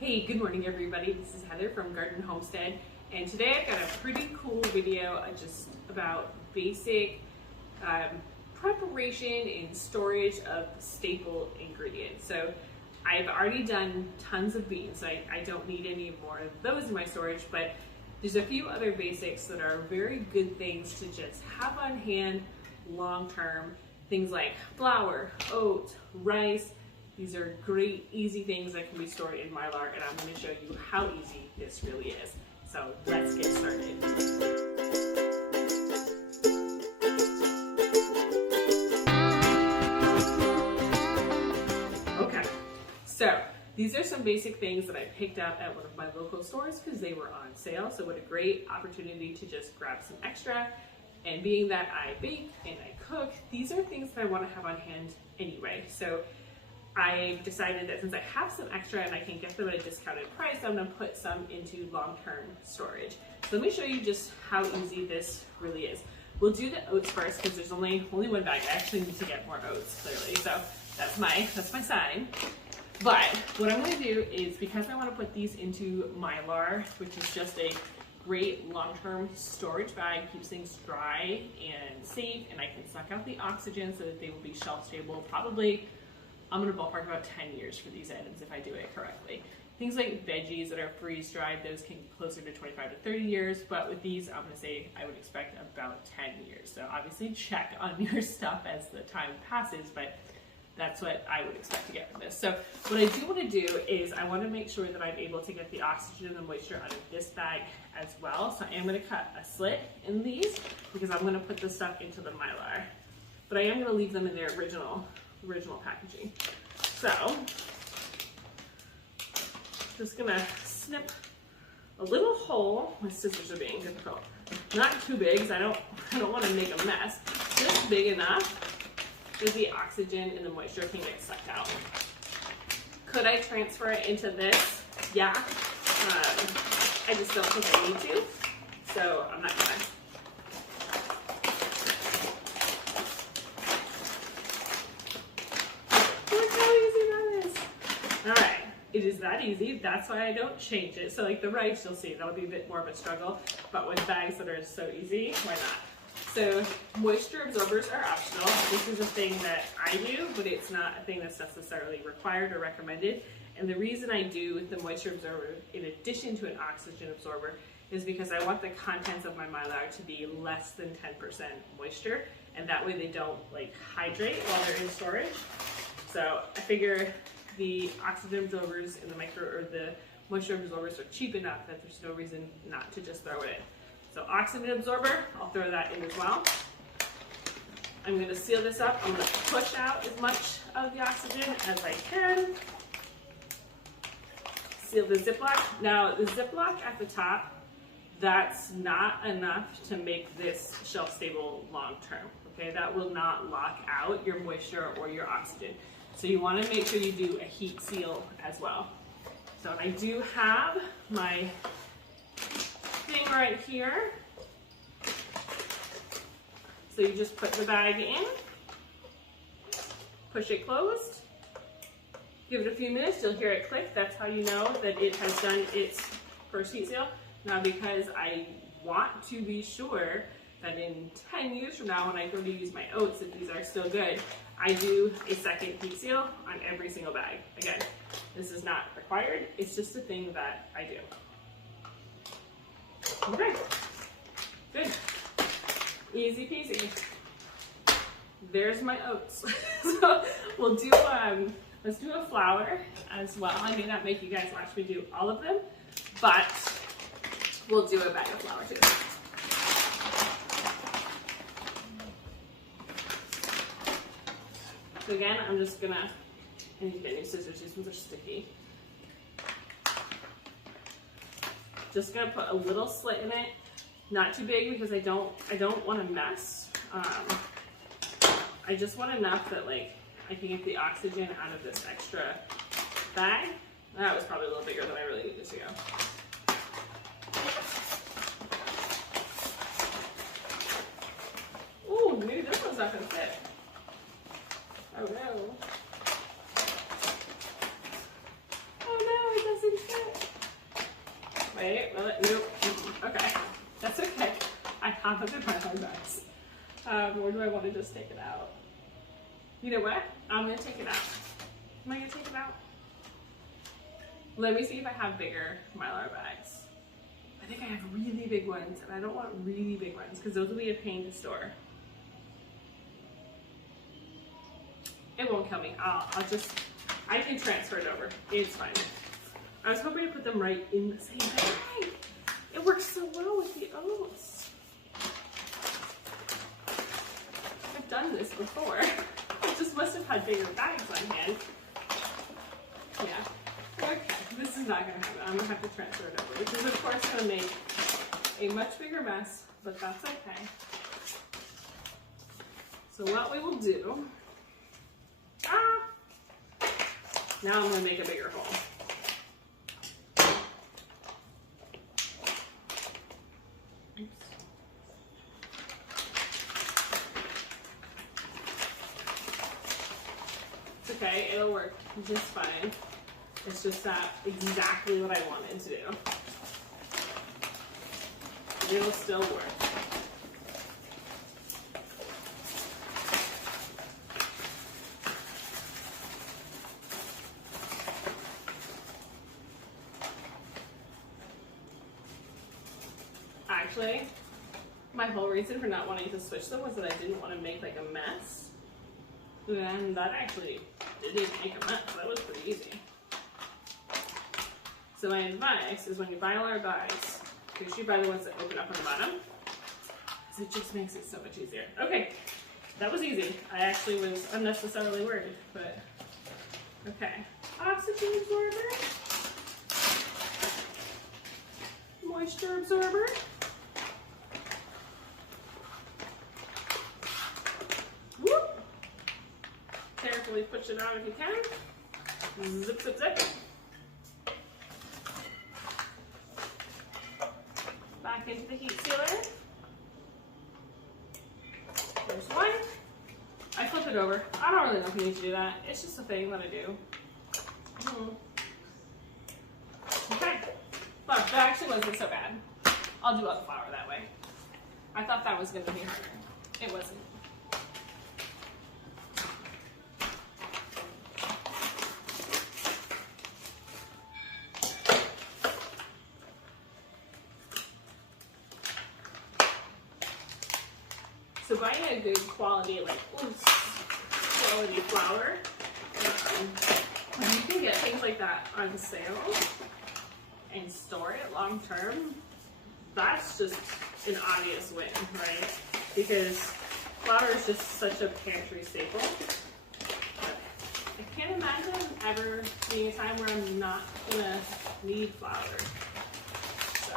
Hey, good morning everybody. This is Heather from Garden Homestead, and today I've got a pretty cool video just about basic preparation and storage of staple ingredients. So I've already done tons of beans. I don't need any more of those in my storage, but there's a few other basics that are very good things to just have on hand long term. Things like flour, oats, rice. These are great, easy things that can be stored in Mylar, and I'm going to show you how easy this really is. So let's get started. Okay, so these are some basic things that I picked up at one of my local stores because they were on sale. So what a great opportunity to just grab some extra. And being that I bake and I cook, these are things that I want to have on hand anyway. So I decided that since I have some extra and I can get them at a discounted price, I'm going to put some into long-term storage. So let me show you just how easy this really is. We'll do the oats first because there's only one bag. I actually need to get more oats, clearly. So that's my sign. But what I'm going to do is, because I want to put these into Mylar, which is just a great long-term storage bag, keeps things dry and safe, and I can suck out the oxygen so that they will be shelf-stable. Probably, I'm going to ballpark about 10 years for these items if I do it correctly. Things like veggies that are freeze-dried, those can be closer to 25 to 30 years, but with these, I'm going to say I would expect about 10 years. So obviously check on your stuff as the time passes, but that's what I would expect to get from this. So what I do want to do is I want to make sure that I'm able to get the oxygen and the moisture out of this bag as well. So I am going to cut a slit in these because I'm going to put this stuff into the Mylar. But I am going to leave them in their original packaging. So just going to snip a little hole. My scissors are being difficult. Not too big because I don't want to make a mess. Just big enough that the oxygen and the moisture can get sucked out. Could I transfer it into this? Yeah. I just don't think I need to, so I'm not gonna. Look how easy that is. All right, it is that easy. That's why I don't change it. So like the rice, you'll see, that'll be a bit more of a struggle, but with bags that are so easy, why not? So moisture absorbers are optional. This is a thing that I do, but it's not a thing that's necessarily required or recommended. And the reason I do the moisture absorber in addition to an oxygen absorber is because I want the contents of my Mylar to be less than 10% moisture, and that way they don't like hydrate while they're in storage. So I figure the oxygen absorbers and the moisture absorbers are cheap enough that there's no reason not to just throw it in. So oxygen absorber, I'll throw that in as well. I'm going to seal this up. I'm going to push out as much of the oxygen as I can. Seal the Ziploc. Now the Ziploc at the top, that's not enough to make this shelf stable long term. Okay, that will not lock out your moisture or your oxygen. So you want to make sure you do a heat seal as well. So I do have my thing right here. So you just put the bag in, push it closed, give it a few minutes, you'll hear it click. That's how you know that it has done its first heat seal. Now because I want to be sure that in 10 years from now when I go to use my oats, if these are still good, I do a second heat seal on every single bag. Again, this is not required, it's just a thing that I do. Okay, good, easy peasy. There's my oats. So we'll do, let's do a flour as well. I may not make you guys watch me do all of them, but we'll do a bag of flour too. So again, I'm just gonna, I need to get new scissors, these ones are sticky. Just gonna put a little slit in it, not too big because I don't want to mess. I just want enough that like I can get the oxygen out of this extra bag. That was probably a little bigger than I really needed to go. Ooh, maybe this one's not gonna fit. Oh no. Oh no, it doesn't fit. Wait, nope. Okay, that's okay. I have other Mylar bags. Or do I want to just take it out? You know what? I'm gonna take it out. Am I gonna take it out? Let me see if I have bigger Mylar bags. I think I have really big ones, and I don't want really big ones because those will be a pain to store. It won't kill me. I can transfer it over. It's fine. I was hoping to put them right in the same bag. It works so well with the oats. I've done this before. I just must have had bigger bags on hand. Yeah. Okay, this is not gonna happen. I'm gonna have to transfer it over, which is of course gonna make a much bigger mess, but that's okay. So what we will do, now I'm gonna make a bigger hole. It's okay, it'll work just fine. It's just not exactly what I wanted to do. It'll still work. Actually, my whole reason for not wanting to switch them was that I didn't want to make like a mess. And that actually didn't make a mess. That was pretty easy. So my advice is when you buy Mylar bags, make sure you buy the ones that open up on the bottom, because it just makes it so much easier. Okay, that was easy. I actually was unnecessarily worried, but okay. Oxygen absorber, moisture absorber. Whoop! Carefully push it out if you can. Zip, zip, zip. Back into the heat sealer. There's one. I flip it over. I don't really know if you need to do that. It's just a thing that I do. Okay. But that actually wasn't so bad. I'll do all the flour that way. I thought that was going to be harder. It wasn't. So buying a good quality, like Oats quality flour, you can get things like that on sale and store it long term. That's just an obvious win, right? Because flour is just such a pantry staple. But I can't imagine ever being a time where I'm not gonna need flour. So.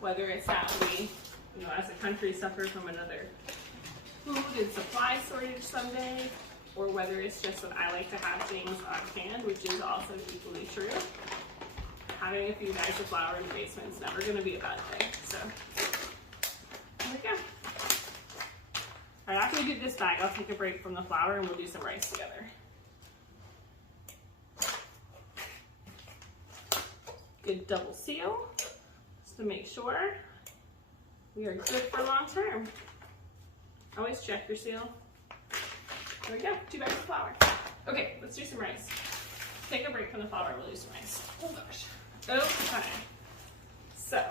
Whether it's that we, as a country, suffer from another food and supply shortage someday, or whether it's just that I like to have things on hand, which is also equally true. Having a few bags of flour in the basement is never going to be a bad thing. So, there we go. All right, after we do this bag, I'll take a break from the flour and we'll do some rice together. Good double seal. To make sure we are good for long term. Always check your seal. There we go, 2 bags of flour. Okay, let's do some rice. Take a break from the flour, we'll do some rice. Oh gosh. Okay. So,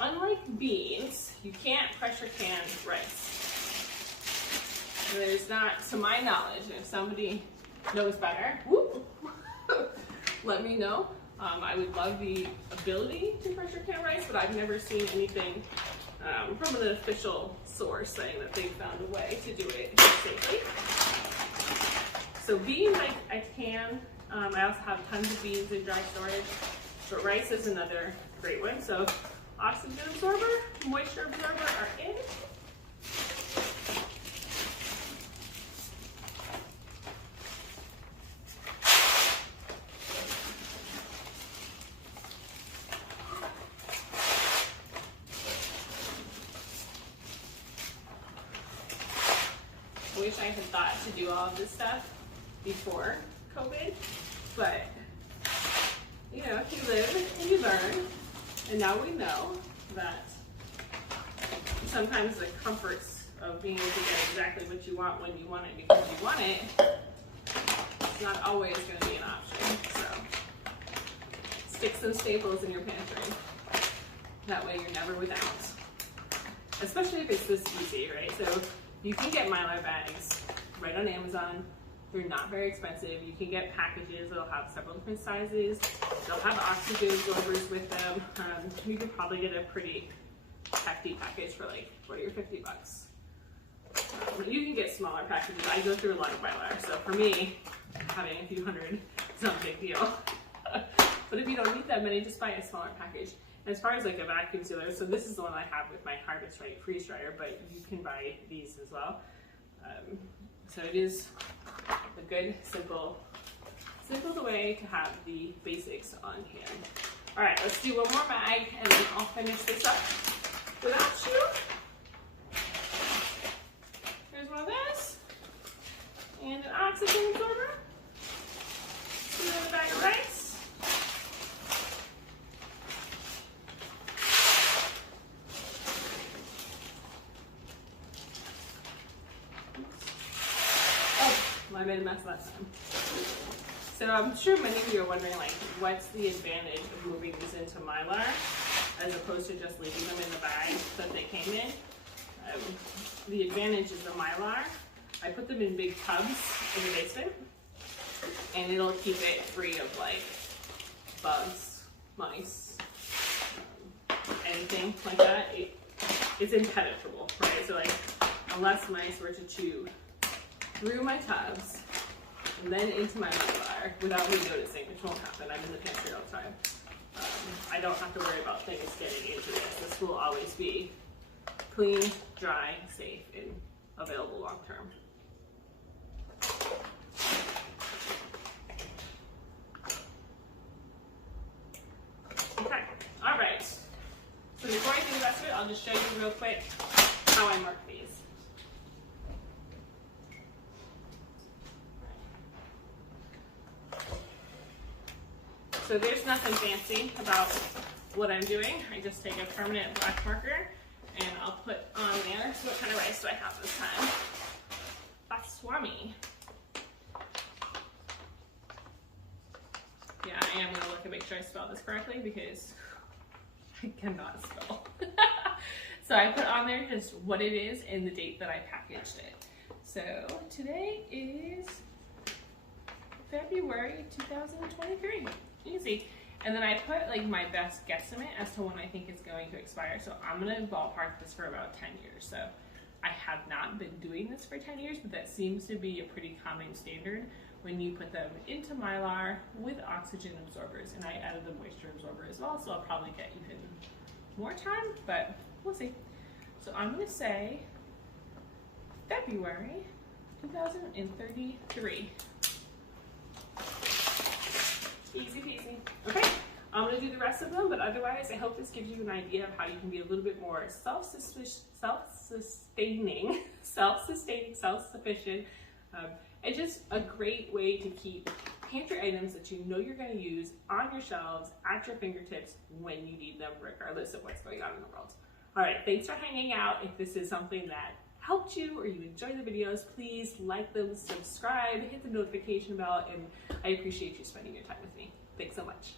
unlike beans, you can't pressure can rice. There's not, to my knowledge, if somebody knows better, whoop, let me know. I would love the ability to pressure can rice, but I've never seen anything from an official source saying that they've found a way to do it safely. So beans I can. I also have tons of beans in dry storage, but rice is another great one. So oxygen absorber, moisture absorber are in. We wish I had thought to do all of this stuff before COVID, but you know, you live and you learn, and now we know that sometimes the comforts of being able to get exactly what you want when you want it because you want it, it's not always going to be an option. So stick some staples in your pantry. That way you're never without. Especially if it's this easy, right? So you can get Mylar bags right on Amazon. They're not very expensive. You can get packages that'll have several different sizes. They'll have oxygen absorbers with them. You could probably get a pretty hefty package for like 40 or 50 bucks. You can get smaller packages. I go through a lot of Mylar, so for me, having a few hundred is not a big deal. But if you don't need that many, just buy a smaller package. And as far as like a vacuum sealer, so this is the one I have with my Harvest Right freeze dryer, but you can buy these as well. So it is a good, simple way to have the basics on hand. All right, let's do one more bag, and then I'll finish this up without you. Here's one of those, and an oxygen absorber. Another bag of rice. I made a mess last time. So I'm sure many of you are wondering, like, what's the advantage of moving these into Mylar as opposed to just leaving them in the bag that they came in? The advantage is the Mylar. I put them in big tubs in the basement, and it'll keep it free of like bugs, mice, anything like that. It's impenetrable, right? So like, unless mice were to chew through my tubs and then into my Mylar without me noticing, which won't happen. I'm in the pantry all the time. I don't have to worry about things getting into this. This will always be clean, dry, safe, and available long term. Okay, all right. So before I do the rest of it, I'll just show you real quick how I mark these. So there's nothing fancy about what I'm doing. I just take a permanent black marker and I'll put on there. So what kind of rice do I have this time? Baswami. Yeah, I am gonna look and make sure I spell this correctly because I cannot spell. So I put on there just what it is and the date that I packaged it. So today is February 2023. Easy. And then I put like my best guesstimate as to when I think it's going to expire. So I'm gonna ballpark this for about 10 years. So I have not been doing this for 10 years, but that seems to be a pretty common standard when you put them into Mylar with oxygen absorbers. And I added the moisture absorber as well, so I'll probably get even more time, but we'll see. So I'm gonna say February 2033. Easy peasy. Okay, I'm going to do the rest of them, but otherwise I hope this gives you an idea of how you can be a little bit more self-sustaining, self-sufficient, and just a great way to keep pantry items that you know you're going to use on your shelves at your fingertips when you need them, regardless of what's going on in the world. All right, thanks for hanging out. If this is something that helped you or you enjoy the videos, please like them, subscribe, hit the notification bell, and I appreciate you spending your time with me. Thanks so much.